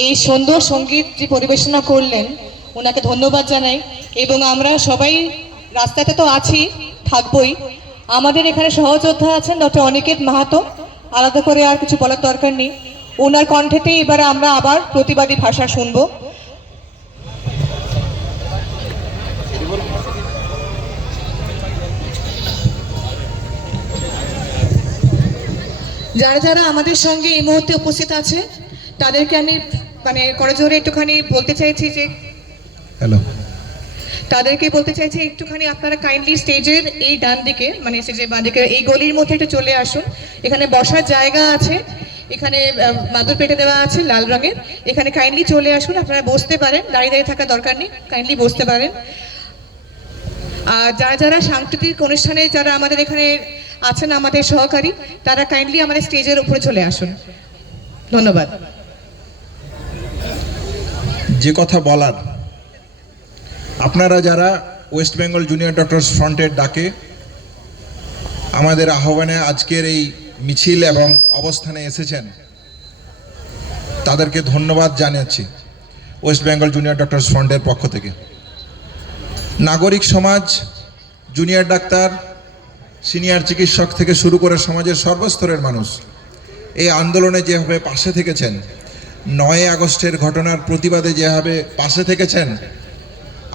এই সুন্দর সঙ্গীত যে পরিবেশনা করলেন ওনাকে ধন্যবাদ জানাই। এবং আমরা সবাই রাস্তাতে তো আছি, থাকবই। আমাদের এখানে সহযোদ্ধা আছেন ডক্টর অনিকেত মাহাতো, আলাদা করে আর কিছু বলার দরকার নেই। ওনার কণ্ঠেতে এবারে আমরা আবার প্রতিবাদী ভাষা শুনবো। যারা যারা আমাদের সঙ্গে এই মুহূর্তে উপস্থিত আছে তাদেরকে আমি করজোরে একটুখানি বলতে চাইছি যে তাদেরকে বলতে চাইছি একটুখানি আপনারা কাইন্ডলি স্টেজের এই ডান দিকে স্টেজের বাঁ দিকে এই গলির মধ্যে একটু চলে আসুন। এখানে বসার জায়গা আছে, এখানে মাদুর পেটে দেওয়া আছে লাল রঙের। এখানে কাইন্ডলি চলে আসুন, আপনারা বসতে পারেন, দাঁড়িয়ে দাঁড়িয়ে থাকার দরকার নেই, কাইন্ডলি বসতে পারেন। আর যারা যারা সাংস্কৃতিক অনুষ্ঠানে যারা আমাদের এখানে আছেন আমাদের সহকারী, তারা কাইন্ডলি আমাদের স্টেজের উপরে চলে আসুন। ধন্যবাদ। যে কথা বলার, আপনারা যারা ওয়েস্ট বেঙ্গল জুনিয়র ডক্টরস ফ্রন্টের ডাকে আমাদের আহ্বানে আজকের এই মিছিল এবং অবস্থানে এসেছেন, তাদেরকে ধন্যবাদ জানাচ্ছি ওয়েস্ট বেঙ্গল জুনিয়র ডক্টরস ফ্রন্টের পক্ষ থেকে। নাগরিক সমাজ, জুনিয়র ডাক্তার, সিনিয়র চিকিৎসক থেকে শুরু করে সমাজের সর্বস্তরের মানুষ এই আন্দোলনে যেভাবে পাশে থেকেছেন, 9 আগস্টের ঘটনার প্রতিবাদে যেভাবে পাশে থেকেছেন,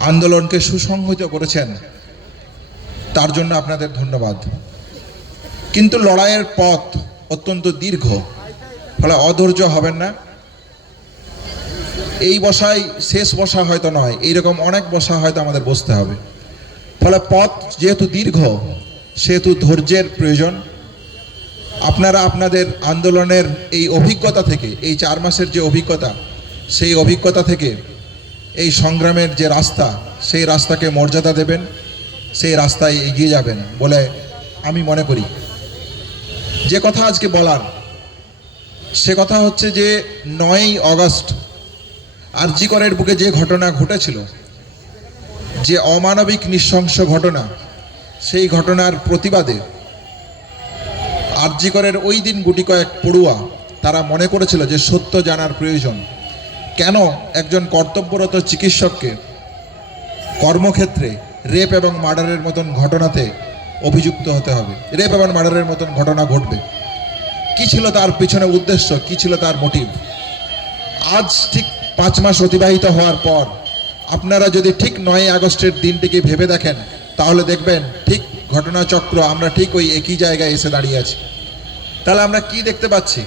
আন্দোলনকে সুসংহত করেছেন, তার জন্য আপনাদের ধন্যবাদ। কিন্তু লড়াইয়ের পথ অত্যন্ত দীর্ঘ, ফলে অধৈর্য হবেন না। এই বসাই শেষ বসা হয়তো নয়, এইরকম অনেক বসা হয়তো আমাদের বসতে হবে। ফলে পথ যেহেতু দীর্ঘ, সেহেতু ধৈর্যের প্রয়োজন। আপনারা আপনাদের আন্দোলনের এই অভিজ্ঞতা থেকে, এই 4 মাসের যে অভিজ্ঞতা, সেই অভিজ্ঞতা থেকে এই সংগ্রামের যে রাস্তা, সেই রাস্তাকে মর্যাদা দেবেন, সেই রাস্তায় এগিয়ে যাবেন বলে আমি মনে করি। যে কথা আজকে বলার, সে কথা হচ্ছে যে 9 আগস্ট আরজি করের বুকে যে ঘটনা ঘটেছিল, যে অমানবিক নৃশংস ঘটনা, সেই ঘটনার প্রতিবাদে আরজি করের ওই দিন গুটি কয়েক পড়ুয়া তারা মনে করেছিল যে সত্য জানার প্রয়োজন। কেন একজন কর্তব্যরত চিকিৎসককে কর্মক্ষেত্রে রেপ এবং মার্ডারের মতন ঘটনাতে অভিযুক্ত হতে হবে, রেপ এবং মার্ডারের মতন ঘটনা ঘটবে? কি ছিল তার পিছনে উদ্দেশ্য, কি ছিল তার মোটিভ? আজ ঠিক 5 মাস অতিবাহিত হওয়ার পর আপনারা যদি ঠিক 9 আগস্টের দিনটিকে ভেবে দেখেন, তাহলে দেখবেন ঠিক ঘটনাচক্র আমরা ঠিক ওই একই জায়গায় এসে দাঁড়িয়ে আছি। তাহলে আমরা কি দেখতে পাচ্ছি?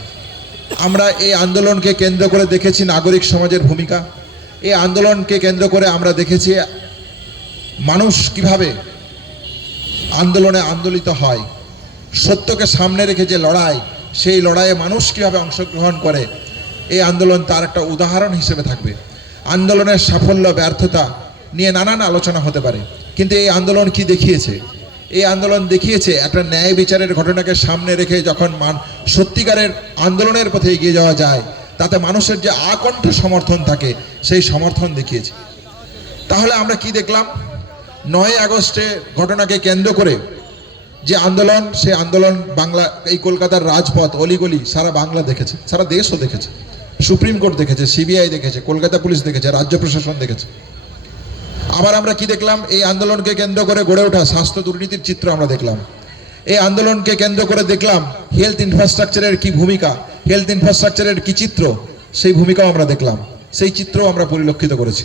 আমরা এই আন্দোলনকে কেন্দ্র করে দেখেছি নাগরিক সমাজের ভূমিকা। এই আন্দোলনকে কেন্দ্র করে আমরা দেখেছি মানুষ কিভাবে আন্দোলনে আন্দোলিত হয়, সত্যকে সামনে রেখে যে লড়াই, সেই লড়াইয়ে মানুষ কিভাবে অংশগ্রহণ করে। এই আন্দোলন তার একটা উদাহরণ হিসেবে থাকবে। আন্দোলনের সাফল্য ব্যর্থতা নিয়ে নানান আলোচনা হতে পারে, কিন্তু এই আন্দোলন কি দেখিয়েছে? এই আন্দোলন দেখিয়েছে একটা ন্যায় বিচারের ঘটনাকে সামনে রেখে যখন সত্যিকারের আন্দোলনের পথে এগিয়ে যাওয়া যায়, তাতে মানুষের যে আকণ্ঠ সমর্থন থাকে, সেই সমর্থন দেখিয়েছে। তাহলে আমরা কি দেখলাম? 9 আগস্টে ঘটনাকে কেন্দ্র করে যে আন্দোলন, সেই আন্দোলন বাংলা, এই কলকাতার রাজপথ অলিগলি সারা বাংলা দেখেছে, সারা দেশও দেখেছে। সুপ্রিম কোর্ট দেখেছে, সিবিআই দেখেছে, কলকাতা পুলিশ দেখেছে, রাজ্য প্রশাসন দেখেছে। আবার আমরা কি দেখলাম? এই আন্দোলনকে কেন্দ্র করে গড়ে ওঠা স্বাস্থ্য দুর্নীতির চিত্র আমরা দেখলাম। এই আন্দোলনকে কেন্দ্র করে দেখলাম হেলথ ইনফ্রাস্ট্রাকচারের কি ভূমিকা, হেলথ ইনফ্রাস্ট্রাকচারের কি চিত্র, সেই ভূমিকাও আমরা দেখলাম, সেই চিত্রও আমরা পরিলক্ষিত করেছি।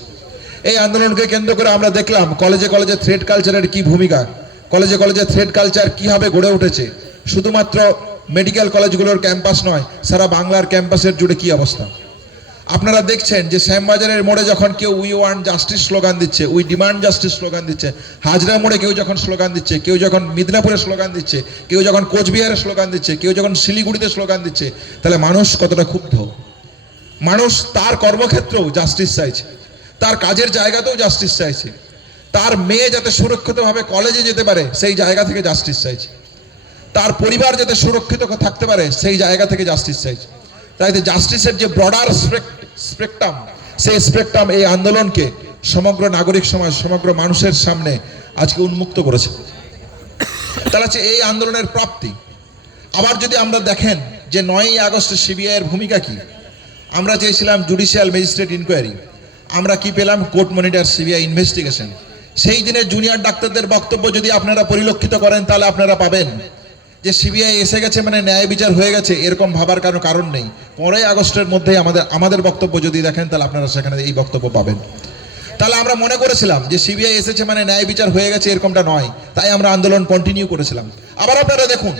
এই আন্দোলনকে কেন্দ্র করে আমরা দেখলাম কলেজে কলেজে থ্রেড কালচারের কি ভূমিকা, কলেজে কলেজে থ্রেড কালচার কীভাবে গড়ে উঠেছে। শুধুমাত্র মেডিকেল কলেজগুলোর ক্যাম্পাস নয়, সারা বাংলার ক্যাম্পাসের জুড়ে কি অবস্থা। আপনারা দেখছেন যে শ্যামবাজারের মোড়ে যখন কেউ উই ওয়ান্ট জাস্টিস স্লোগান দিচ্ছে, উই ডিমান্ড জাস্টিস স্লোগান দিচ্ছে, হাজরা মোড়ে কেউ যখন স্লোগান দিচ্ছে, কেউ যখন মিদনাপুরে স্লোগান দিচ্ছে, কেউ যখন কোচবিহারে স্লোগান দিচ্ছে, কেউ যখন শিলিগুড়িতে স্লোগান দিচ্ছে, তাহলে মানুষ কতটা ক্ষুব্ধ। মানুষ তার কর্মক্ষেত্রেও জাস্টিস চাইছে, তার কাজের জায়গাতেও জাস্টিস চাইছে, তার মেয়ে যাতে সুরক্ষিতভাবে কলেজে যেতে পারে সেই জায়গা থেকে জাস্টিস চাইছে, তার পরিবার যাতে সুরক্ষিত থাকতে পারে সেই জায়গা থেকে জাস্টিস চাইছে। তাই জাস্টিসের যে ব্রডার স্পেকট্রাম, সেই স্পেকট্রাম এই আন্দোলনকে সমগ্র নাগরিক সমাজ, সমগ্র মানুষের সামনে আজকে উন্মুক্ত করেছে। তাহলে হচ্ছে এই আন্দোলনের প্রাপ্তি। আবার যদি আমরা দেখেন যে 9 আগস্টে সিবিআইয়ের ভূমিকা কি, আমরা চেয়েছিলাম জুডিশিয়াল ম্যাজিস্ট্রেট ইনকোয়ারি, আমরা কি পেলাম? Court monitor CBI investigation. সেই দিনের জুনিয়র ডাক্তারদের বক্তব্য যদি আপনারা পরিলক্ষিত করেন তাহলে আপনারা পাবেন যে সিবিআই এসে গেছে মানে ন্যায় বিচার হয়ে গেছে, এরকম ভাবার কোনো কারণ নেই। 15 আগস্টের মধ্যেই আমাদের বক্তব্য যদি দেখেন তাহলে আপনারা সেখানে এই বক্তব্য পাবেন। তাহলে আমরা মনে করেছিলাম যে সিবিআই এসেছে মানে ন্যায় বিচার হয়ে গেছে, এরকমটা নয়, তাই আমরা আন্দোলন কন্টিনিউ করেছিলাম। আবার আপনারা দেখুন,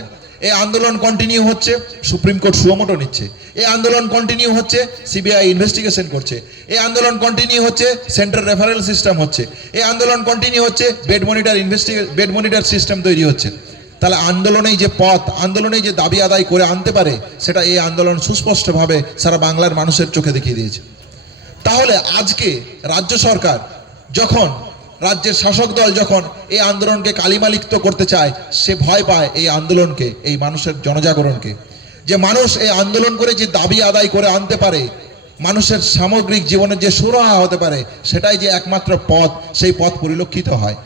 এই আন্দোলন কন্টিনিউ হচ্ছে, সুপ্রিম কোর্ট সুমোটো নিচ্ছে, এই আন্দোলন কন্টিনিউ হচ্ছে, সিবিআই ইনভেস্টিগেশন করছে, এই আন্দোলন কন্টিনিউ হচ্ছে, সেন্ট্রাল রেফারেল সিস্টেম হচ্ছে, এই আন্দোলন কন্টিনিউ হচ্ছে, বেড মনিটর সিস্টেম তৈরি হচ্ছে। তাহলে আন্দোলনেই যে পথ, আন্দোলনেই যে দাবি আদায় করে আনতে পারে, সেটা এই আন্দোলন সুস্পষ্টভাবে সারা বাংলার মানুষের চোখে দেখিয়ে দিয়েছে। তাহলে আজকে রাজ্য সরকার যখন, রাজ্যের শাসক দল যখন এই আন্দোলনকে কালিমালিপ্ত করতে চায়, সে ভয় পায় এই আন্দোলনকে, এই মানুষের জনজাগরণকে, যে মানুষ এই আন্দোলন করে যে দাবি আদায় করে আনতে পারে, মানুষের সামগ্রিক জীবনের যে সুরাহা হতে পারে, সেটাই যে একমাত্র পথ, সেই পথ পরিলক্ষিত হয়।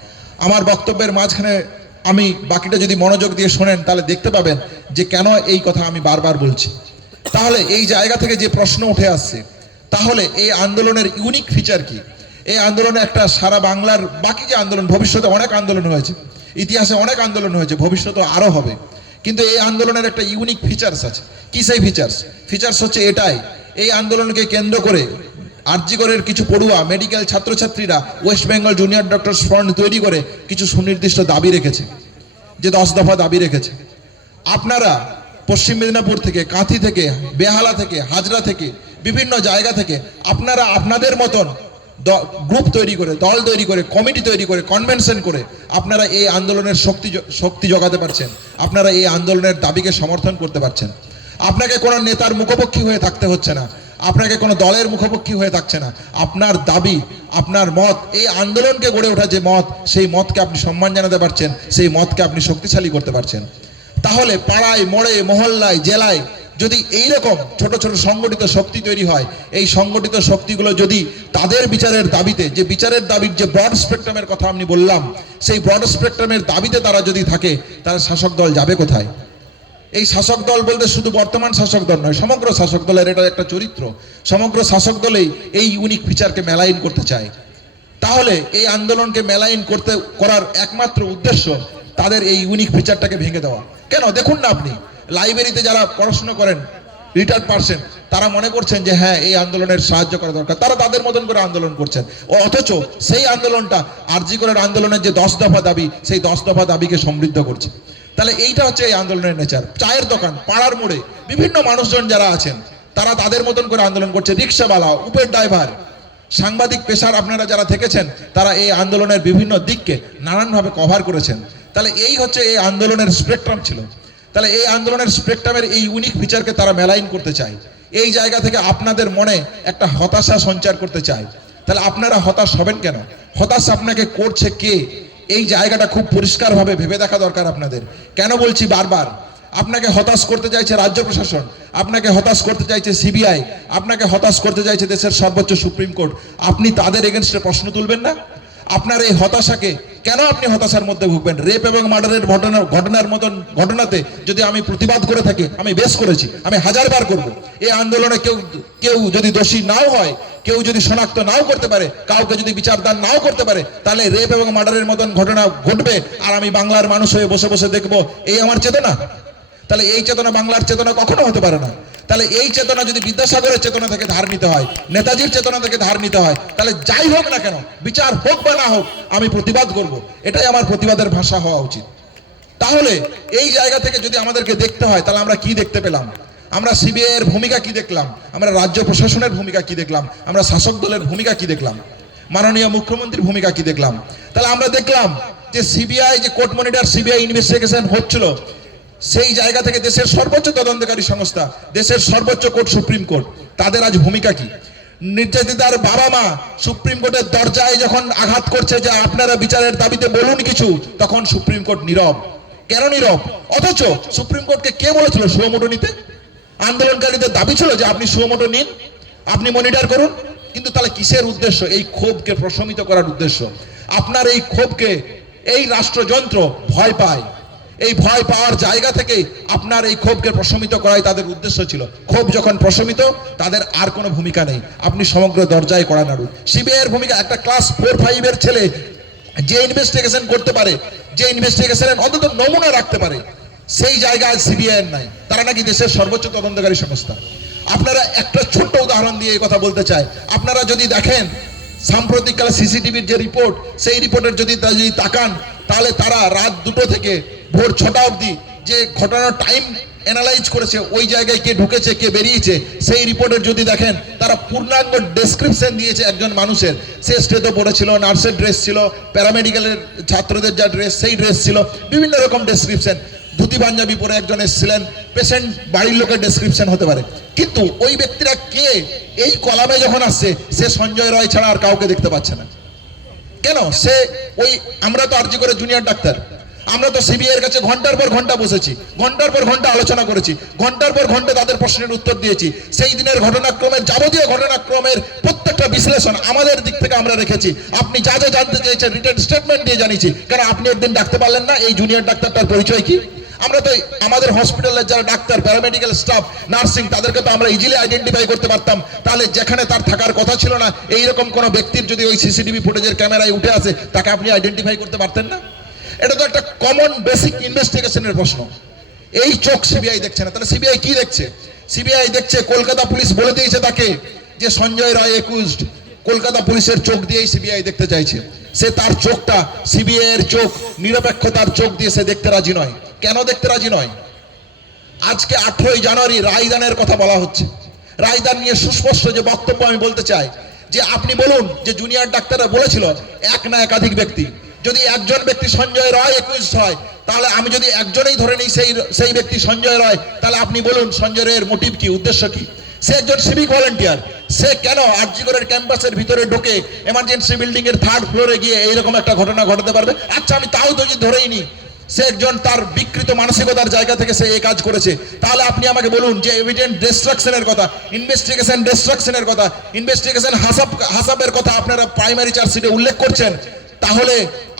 আমার বক্তব্যের মাঝখানে আমি বাকিটা যদি মনোযোগ দিয়ে শোনেন তাহলে দেখতে পাবেন যে কেন এই কথা আমি বারবার বলছি। তাহলে এই জায়গা থেকে যে প্রশ্ন উঠে আসছে, তাহলে এই আন্দোলনের ইউনিক ফিচার কি? এই আন্দোলনে একটা সারা বাংলার বাকি যে আন্দোলন, ভবিষ্যতে অনেক আন্দোলন হয়েছে, ইতিহাসে অনেক আন্দোলন হয়েছে, ভবিষ্যতে আরও হবে, কিন্তু এই আন্দোলনের একটা ইউনিক ফিচার্স আছে। কি সেই ফিচার্স হচ্ছে এটাই, এই আন্দোলনকে কেন্দ্র করে আরজিকরের কিছু পড়ুয়া মেডিকেল ছাত্রছাত্রীরা West Bengal junior doctors front তৈরি করে কিছু সুনির্দিষ্ট দাবি রেখেছে, যে 10 দফা দাবি রেখেছে। আপনারা পশ্চিম মেদিনীপুর থেকে, কাঁথি থেকে, বেহালা থেকে, হাজরা থেকে, বিভিন্ন জায়গা থেকে আপনারা আপনাদের মতন গ্রুপ তৈরি করে, দল তৈরি করে, কমিটি তৈরি করে, কনভেনশন করে আপনারা এই আন্দোলনের শক্তি জোগাতে পারছেন, আপনারা এই আন্দোলনের দাবিকে সমর্থন করতে পারছেন। আপনাকে কোনো নেতার মুখোপক্ষী হয়ে থাকতে হচ্ছে না, আপনাকে কোনো দলের মুখোপক্ষী হয়ে থাকছে না। আপনার দাবি, আপনার মত, এই আন্দোলনকে গড়ে ওঠা যে মত, সেই মতকে আপনি সম্মান জানাতে পারছেন, সেই মতকে আপনি শক্তিশালী করতে পারছেন। তাহলে পাড়ায়, মোড়ে, মহল্লায়, জেলায় যদি এইরকম ছোট ছোট সংগঠিত শক্তি তৈরি হয়, এই সংগঠিত শক্তিগুলো যদি তাদের বিচারের দাবিতে, যে বিচারের দাবির যে ব্রড স্পেকট্রামের কথা আমি বললাম, সেই ব্রড স্পেকট্রামের দাবিতে তারা যদি থাকে, তারা শাসক দল যাবে কোথায়? এই শাসক দল বলতে শুধু বর্তমান শাসক দল নয়, সমগ্র শাসক দলের এটা একটা চরিত্র। সমগ্র শাসক দলেই এই ইউনিক ফিচারকে মেলাইন করতে চায়। তাহলে এই আন্দোলনকে মেলাইন করার একমাত্র উদ্দেশ্য তাদের এই ইউনিক ফিচারটাকে ভেঙে দেওয়া। কেন? দেখুন না, আপনি লাইব্রেরিতে যারা পড়াশোনা করেন, রিটায়ার্ড পারসন, তারা মনে করছেন যে হ্যাঁ, এই আন্দোলনের সাহায্য করা দরকার, তারা তাদের মতন করে আন্দোলন করছেন, অথচ সেই আন্দোলনটা আরজি করের আন্দোলনের যে 10 দফা দাবি, সেই 10 দফা দাবিকে সমৃদ্ধ করছে। তাহলে এইটা হচ্ছে এই আন্দোলনের নেচার। চায়ের দোকান, পাড়ার মোড়ে বিভিন্ন মানুষজন যারা আছেন, তারা তাদের মতন করে আন্দোলন করছে। রিক্সাওয়ালা, উবের ড্রাইভার, সাংবাদিক পেশার আপনারা যারা থেকেছেন, তারা এই আন্দোলনের বিভিন্ন দিককে নানানভাবে কভার করেছেন। তাহলে এই হচ্ছে এই আন্দোলনের স্পেকট্রাম ছিল। তাহলে এই আন্দোলনের স্পেকট্রামের এই ইউনিক ফিচারকে তারা মেলাইন করতে চায়। এই জায়গা থেকে আপনাদের মনে একটা হতাশা সঞ্চার করতে চায়। তাহলে আপনারা হতাশ হবেন কেন? হতাশ আপনাকে করছে কে? এই জায়গাটা খুব পরিষ্কারভাবে ভেবে দেখা দরকার আপনাদের। কেন বলছি বারবার? আপনাকে হতাশ করতে চাইছে রাজ্য প্রশাসন, আপনাকে হতাশ করতে চাইছে সিবিআই, আপনাকে হতাশ করতে চাইছে দেশের সর্বোচ্চ সুপ্রিম কোর্ট। আপনি তাদের এগেনস্টে প্রশ্ন তুলবেন না? আপনার এই হতাশাকে কেন আপনি হতাশার মধ্যে ভুগবেন? রেপ এবং মার্ডারের ঘটনার মতন ঘটনাতে যদি আমি প্রতিবাদ করে থাকি, আমি বেশ করেছি, আমি 1000 বার করব। এই আন্দোলনে কেউ যদি দোষী নাও হয়, কেউ যদি শনাক্ত নাও করতে পারে, কাউকে যদি বিচারদান নাও করতে পারে, তাহলে রেপ এবং মার্ডারের মতন ঘটনা ঘটবে আর আমি বাংলার মানুষ হয়ে বসে বসে দেখবো, এই আমার চেতনা? তাহলে এই চেতনা বাংলার চেতনা কখনো হতে পারে না। তাহলে এই চেতনা যদি বিদ্যাসাগরের চেতনা থেকে ধার নিতে হয়, নেতাজির চেতনা থেকে ধার নিতে হয়, তাহলে যাই হোক না কেন, বিচার হোক বা না হোক, আমি প্রতিবাদ করব। এটাই আমার প্রতিবাদের ভাষা হওয়া উচিত। তাহলে এই জায়গা থেকে যদি আমাদেরকে দেখতে হয়, তাহলে আমরা কি দেখতে পেলাম? আমরা সিবিআই এর ভূমিকা কি দেখলাম? আমরা রাজ্য প্রশাসনের ভূমিকা কি দেখলাম? আমরা শাসক দলের ভূমিকা কি দেখলাম? মাননীয় মুখ্যমন্ত্রীর ভূমিকা কি দেখলাম? তাহলে আমরা দেখলাম যে সিবিআই, যে কোর্ট মনিটর সিবিআই ইনভেস্টিগেশন হচ্ছিল, সেই জায়গা থেকে দেশের সর্বোচ্চ তদন্তকারী সংস্থা, দেশের সর্বোচ্চ কোর্ট সুপ্রিম কোর্ট, তাদের আজ ভূমিকা কি? নির্যাতিতার বাবা মা সুপ্রিম কোর্টের দরজায় যখন আঘাত করছে যে আপনারা বিচারের দাবিতে বলুন কিছু, তখন সুপ্রিম কোর্ট নীরব। কেন নীরব? অথচ সুপ্রিম কোর্টকে কে বলেছিল সুমোটো নিতে? আন্দোলনকারীদের দাবি ছিল যে আপনি সুমোটো নিন, আপনি মনিটর করুন। কিন্তু তাহলে কিসের উদ্দেশ্য? এই ক্ষোভকে প্রশমিত করার উদ্দেশ্য। আপনার এই ক্ষোভকে এই রাষ্ট্রযন্ত্র ভয় পায়। এই ভয় পাওয়ার জায়গা থেকে আপনার এই ক্ষোভকে প্রশমিত করাই তাদের উদ্দেশ্য ছিল। ক্ষোভ যখন প্রশমিত, তাদের আর কোনো ভূমিকা নেই, আপনি সমগ্র দরজায় কড়া নাড়ুন। সিবিআইয়ের ভূমিকা, একটা ক্লাস 4-5-এর ছেলে যে ইনভেস্টিগেশন করতে পারে, যে ইনভেস্টিগেশনের অন্তত নমুনা রাখতে পারে, সেই জায়গায় সিবিআইয়ের নাই। তারা নাকি দেশের সর্বোচ্চ তদন্তকারী সংস্থা। আপনারা একটা ছোট্ট উদাহরণ দিয়ে এই কথা বলতে চাই, আপনারা যদি দেখেন সাম্প্রতিককালে সিসিটিভির যে রিপোর্ট, সেই রিপোর্টের যদি তাকান, তাহলে তারা রাত 2টো থেকে ভোর 6টা অবধি যে ঘটনার টাইম অ্যানালাইজ করেছে, ওই জায়গায় কে ঢুকেছে কে বেরিয়েছে, সেই রিপোর্টের যদি দেখেন, তারা পূর্ণাঙ্গ ডেসক্রিপশন দিয়েছে একজন মানুষের। সে স্টেথো পরেছিল, নার্সের ড্রেস ছিল, প্যারামেডিক্যালের ছাত্রদের যা ড্রেস সেই ড্রেস ছিল, বিভিন্ন রকম ডেসক্রিপশন। ধুতি পাঞ্জাবি পরে একজন এসেছিলেন, পেশেন্ট বাড়ির লোকের ডেসক্রিপশন হতে পারে, কিন্তু ওই ব্যক্তিরা কে এই কলামে যখন আসছে, সে সঞ্জয় রায় ছাড়া আর কাউকে দেখতে পাচ্ছে না। কেন? সে ওই, আমরা তো আরজি করে জুনিয়র ডাক্তার, আমরা তো সিবিআইয়ের কাছে ঘন্টার পর ঘন্টা বসেছি, ঘন্টার পর ঘন্টা আলোচনা করেছি, ঘন্টার পর ঘন্টা তাদের প্রশ্নের উত্তর দিয়েছি। সেই দিনের ঘটনাক্রমের যাবতীয় ঘটনাক্রমের প্রত্যেকটা বিশ্লেষণ আমাদের দিক থেকে আমরা রেখেছি। আপনি যা যা জানতে চেয়েছেন রিটেন স্টেটমেন্ট দিয়ে জানিয়েছি। কেন আপনি একদিন ডাকতে পারলেন না এই জুনিয়র ডাক্তারটার পরিচয় কি? আমরা তো আমাদের হসপিটালের যারা ডাক্তার, প্যারামেডিক্যাল স্টাফ, নার্সিং, তাদেরকে তো আমরা ইজিলি আইডেন্টিফাই করতে পারতাম। তাহলে যেখানে তার থাকার কথা ছিল না, এইরকম কোনো ব্যক্তির যদি ওই সিসিটিভি ফুটেজের ক্যামেরায় উঠে আসে, তাকে আপনি আইডেন্টিফাই করতে পারতেন না? এটা তো একটা কমন বেসিক ইনভেস্টিগেশনের প্রশ্ন। এই চোখ সিবিআই দেখছে না, তাহলে সিবিআই কি দেখছে? সিবিআই দেখছে, কলকাতা পুলিশ বলে দিয়েছে তাকে যে সঞ্জয় রায় একুজড। কলকাতা পুলিশের চোখ দিয়েই সিবিআই দেখতে চাইছে। সে তার চোখটা, সিবিআই এর চোখ, নিরপেক্ষতার চোখ দিয়ে সে দেখতে রাজি নয়। কেন দেখতে রাজি নয়? আজকে 18ই জানুয়ারি রায়দানের কথা বলা হচ্ছে। রায়দান নিয়ে সুস্পষ্ট যে বক্তব্য আমি বলতে চাই, যে আপনি বলুন যে জুনিয়র ডাক্তাররা বলেছিল এক না একাধিক ব্যক্তি, যদি একজন ব্যক্তি সঞ্জয় রায় একুইজড হয়, তাহলে আমি যদি একজনেই ধরে নিই সেই ব্যক্তি সঞ্জয় রায়, তাহলে আপনি বলুন সঞ্জয় রায়ের মোটিভ কি, উদ্দেশ্য কি? সে একজন সিভিক ভলেন্টিয়ার, সে কেন আরজি করের ক্যাম্পাসের ভিতরে ঢুকে এমার্জেন্সি বিল্ডিং এর 3rd ফ্লোরে গিয়ে এইরকম একটা ঘটনা ঘটাতে পারবে? আচ্ছা, আমি তাও তো যদি ধরেই নি সে একজন তার বিকৃত মানসিকতার জায়গা থেকে সে এই কাজ করেছে, তাহলে আপনি আমাকে বলুন যে এভিডেন্স ডিস্ট্রাকশনের কথা, ইনভেস্টিগেশন ডিস্ট্রাকশনের কথা, ইনভেস্টিগেশন হাসাবের কথা আপনারা প্রাইমারি চার্জশিটে উল্লেখ করছেন, তাহলে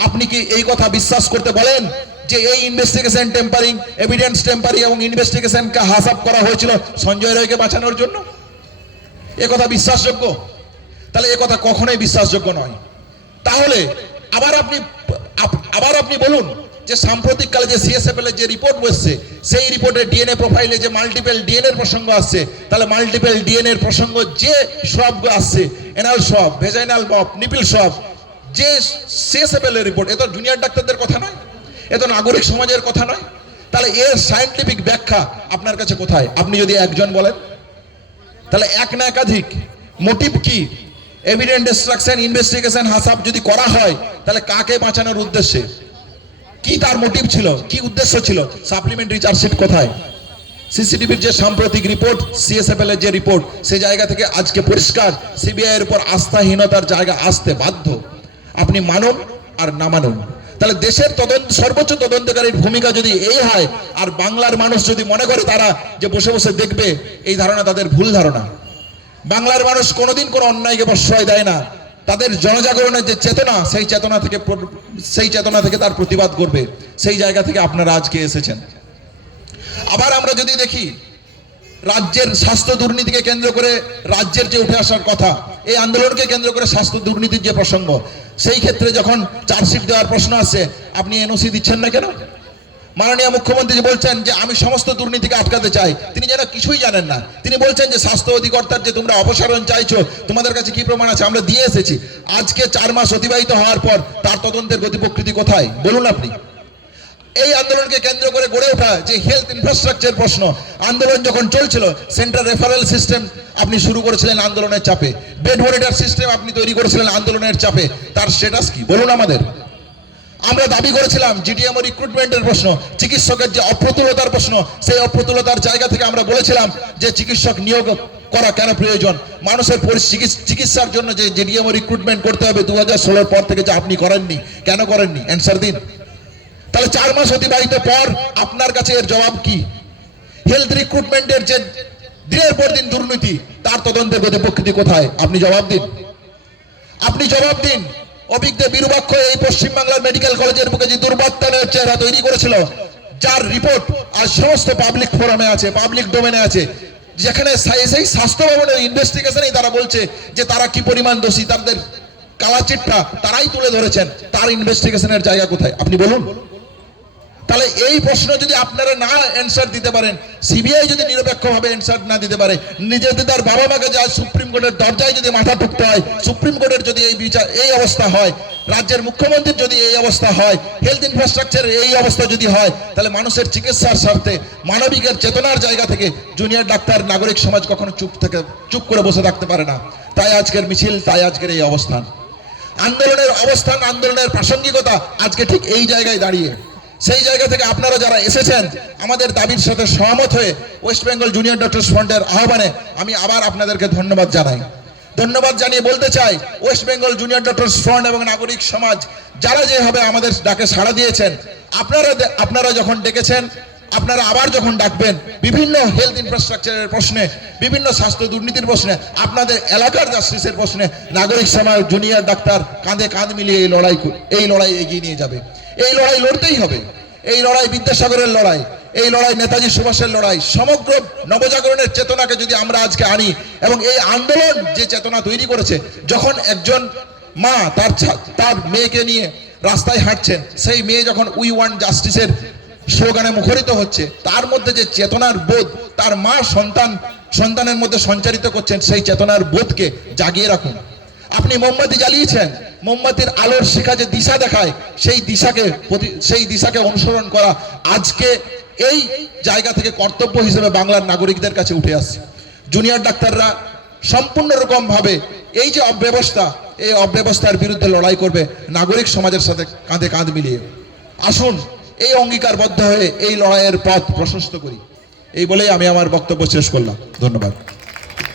আপনি কি এই কথা বিশ্বাস করতে বলেন যে এই ইনভেস্টিগেশন টেম্পারিং, এভিডেন্স টেম্পারিং এবং ইনভেস্টিগেশনকে হাসাব করা হয়েছিল সঞ্জয় রায়কে বাঁচানোর জন্য? এ কথা বিশ্বাসযোগ্য? তাহলে এ কথা কখনোই বিশ্বাসযোগ্য নয়। তাহলে আবার আপনি বলুন যে সাম্প্রতিককালে যে সিএসএফএল এর যে রিপোর্ট বসছে, সেই রিপোর্টের ডিএনএ প্রোফাইলে যে মাল্টিপল ডিএনএ এর প্রসঙ্গ আসছে, তাহলে মাল্টিপল ডিএনএ এর প্রসঙ্গ যে সবগুলো আসছে, এনাল সব, ভেজাইনাল মপ, নিপিল সব, যে সিএসএফএল এর রিপোর্ট, এ তো জুনিয়র ডাক্তারদের কথা নয়, এ তো নাগরিক সমাজের কথা নয়। তাহলে এর সায়েন্টিফিক ব্যাখ্যা আপনার কাছে কোথায়? আপনি যদি একজন বলেন, তাহলে এক না একাধিক, মোটিভ কি? এভিডেন্স ডিস্ট্রাকশন, ইনভেস্টিগেশন হাসাব যদি করা হয়, তাহলে কাকে বাঁচানোর উদ্দেশ্যে? কি তার মোটিভ ছিল, কি উদ্দেশ্য ছিল? সাপ্লিমেন্টারি চার্জশিট কোথায়? সিসিটিভির যে সাম্প্রতিক রিপোর্ট, সিএসএফএল এর যে রিপোর্ট, সেই জায়গা থেকে আজকে পরিষ্কার সিবিআই এর উপর আস্থাহীনতার জায়গা আসতে বাধ্য। আপনি মানুন আর না মানুন, তাহলে দেশের সর্বোচ্চ তদন্তকারীর ভূমিকা যদি এই হয়, আর বাংলার মানুষ যদি মনে করে তারা যে বসে বসে দেখবে, এই ধারণা তাদের ভুল ধারণা। বাংলার মানুষ কোনোদিন কোনো অন্যায়কে প্রশ্রয় দেয় না। তাদের জনজাগরণের যে চেতনা, সেই চেতনা থেকে তার প্রতিবাদ করবে। সেই জায়গা থেকে আপনারা আজকে এসেছেন। আবার আমরা যদি দেখি রাজ্যের স্বাস্থ্য দুর্নীতিকে কেন্দ্র করে রাজ্যের যে উঠে আসার কথা, এই আন্দোলনকে কেন্দ্র করে স্বাস্থ্য দুর্নীতির যে প্রসঙ্গ, সেই ক্ষেত্রে যখন চার্জশিট দেওয়ার প্রশ্ন আসছে, আপনি এনওসি দিচ্ছেন না কেন? মাননীয় মুখ্যমন্ত্রী বলছেন যে আমি সমস্ত দুর্নীতিকে আটকাতে চাই, তিনি যেন কিছুই জানেন না। তিনি বলছেন যে স্বাস্থ্য অধিকর্তার যে তোমরা অপসারণ চাইছো, তোমাদের কাছে কি প্রমাণ আছে? আমরা দিয়ে এসেছি। আজকে 4 মাস অতিবাহিত হওয়ার পর তার তদন্তের গতি প্রকৃতি কোথায় বলুন আপনি? এই আন্দোলনকে কেন্দ্র করে গড়ে ওঠা যে হেলথ ইনফ্রাস্ট্রাকচার প্রশ্ন, আন্দোলন যখন চলছিল, সেন্ট্রাল রেফারেল সিস্টেম আপনি শুরু করেছিলেন আন্দোলনের চাপে, বেড মনিটর সিস্টেম আপনি তৈরি করেছিলেন আন্দোলনের চাপে, তার স্ট্যাটাস কি বলুন আমাদের? আমরা দাবি করেছিলাম জিডিএমও রিক্রুটমেন্টের প্রশ্ন, চিকিৎসকের যে অপ্রতুলতার প্রশ্ন, সেই অপ্রতুলতার জায়গা থেকে আমরা বলেছিলাম যে চিকিৎসক নিয়োগ করা কেন প্রয়োজন, মানুষের চিকিৎসার জন্য যে জিডিএমও রিক্রুটমেন্ট করতে হবে 2016 পর থেকে, যে আপনি করেননি, কেন করেননি? অ্যান্সার দিন। তাহলে 4 মাস অতিবাহিত পর আপনার কাছে এর জবাব কি? হেলথ রিক্রুটমেন্টের যে দিনের পর দিন দুর্নীতি, তার তদন্তের গতি প্রকৃতি কোথায়? আপনি জবাব দিন। আপনি জবাব দিন। অভিজ্ঞ বিরূপাক্ষ এই পশ্চিমবাংলার মেডিকেল কলেজের বুকে যে দুর্বৃত্তায়নের চেহারা তৈরি করেছিল, যার রিপোর্ট আজ সমস্ত পাবলিক ফোরামে আছে, পাবলিক ডোমেনে আছে, যেখানে সেই স্বাস্থ্য ভবনের ইনভেস্টিগেশনেই তারা বলছে যে তারা কি পরিমাণ দোষী, তাদের কালা চিটটা তারাই তুলে ধরেছেন। তার ইনভেস্টিগেশনের জায়গা কোথায় আপনি বলুন? তাহলে এই প্রশ্ন যদি আপনারা না অ্যান্সার দিতে পারেন, সিবিআই যদি নিরপেক্ষভাবে অ্যান্সার না দিতে পারে, নিজেদের বাবা মাকে যায় সুপ্রিম কোর্টের দরজায় যদি মাথা ঠুকতে হয়, সুপ্রিম কোর্টের যদি এই অবস্থা হয়, রাজ্যের মুখ্যমন্ত্রীর যদি এই অবস্থা হয়, হেলথ ইনফ্রাস্ট্রাকচারের এই অবস্থা যদি হয়, তাহলে মানুষের চিকিৎসার স্বার্থে মানবিকের চেতনার জায়গা থেকে জুনিয়র ডাক্তার, নাগরিক সমাজ কখনো চুপ করে বসে থাকতে পারে না। তাই আজকের মিছিল, তাই আজকের এই অবস্থান, আন্দোলনের অবস্থান, আন্দোলনের প্রাসঙ্গিকতা আজকে ঠিক এই জায়গায় দাঁড়িয়ে। সেই জায়গা থেকে আপনারা যারা এসেছেন আমাদের দাবির সাথে সহমত হয়ে ওয়েস্ট বেঙ্গল জুনিয়র ডক্টরস ফ্রন্টের আহ্বানে আমি আবার আপনাদেরকে ধন্যবাদ জানাই। ধন্যবাদ জানিয়ে বলতে চাই, West Bengal junior doctors front এবং নাগরিক সমাজ যারা যেভাবে আমাদের ডাকে সাড়া দিয়েছেন, আপনারা যখন ডেকেছেন, আপনারা আবার যখন ডাকবেন, বিভিন্ন হেলথ ইনফ্রাস্ট্রাকচারের প্রশ্নে, বিভিন্ন স্বাস্থ্য দুর্নীতির প্রশ্নে, আপনাদের এলাকার জাস্টিসের প্রশ্নে নাগরিক সমাজ, জুনিয়র ডাক্তার কাঁধে কাঁধ মিলিয়ে এই লড়াই এগিয়ে নিয়ে যাবে। এই লড়াই লড়তেই হবে। এই লড়াই বিদ্যাসাগরের লড়াই, এই লড়াই নেতাজি সুভাষের লড়াই। সমগ্র নবজাগরণের চেতনাকে যদি আমরা আজকে আনি এবং এই আন্দোলন যে চেতনা তৈরি করেছে, যখন একজন মা তার মেয়েকে নিয়ে রাস্তায় হাঁটছেন, সেই মেয়ে যখন উই ওয়ান্ট জাস্টিসের স্লোগানে মুখরিত হচ্ছে, তার মধ্যে যে চেতনার বোধ তার মা সন্তানের মধ্যে সঞ্চারিত করছেন, সেই চেতনার বোধকে জাগিয়ে রাখুন। আপনি মোমবাতি জ্বালিয়েছেন, মোমবাতির আলোর শিখা যে দিশা দেখায়, সেই দিশাকে অনুসরণ করা আজকে এই জায়গা থেকে কর্তব্য হিসেবে বাংলার নাগরিকদের কাছে উঠে আসছে। জুনিয়র ডাক্তাররা সম্পূর্ণ রকম ভাবে এই যে অব্যবস্থা, এই অব্যবস্থার বিরুদ্ধে লড়াই করবে নাগরিক সমাজের সাথে কাঁধে কাঁধ মিলিয়ে। আসুন এই অঙ্গীকারবদ্ধ হয়ে এই লড়াইয়ের পথ প্রশস্ত করি। এই বলেই আমি আমার বক্তব্য শেষ করলাম। ধন্যবাদ।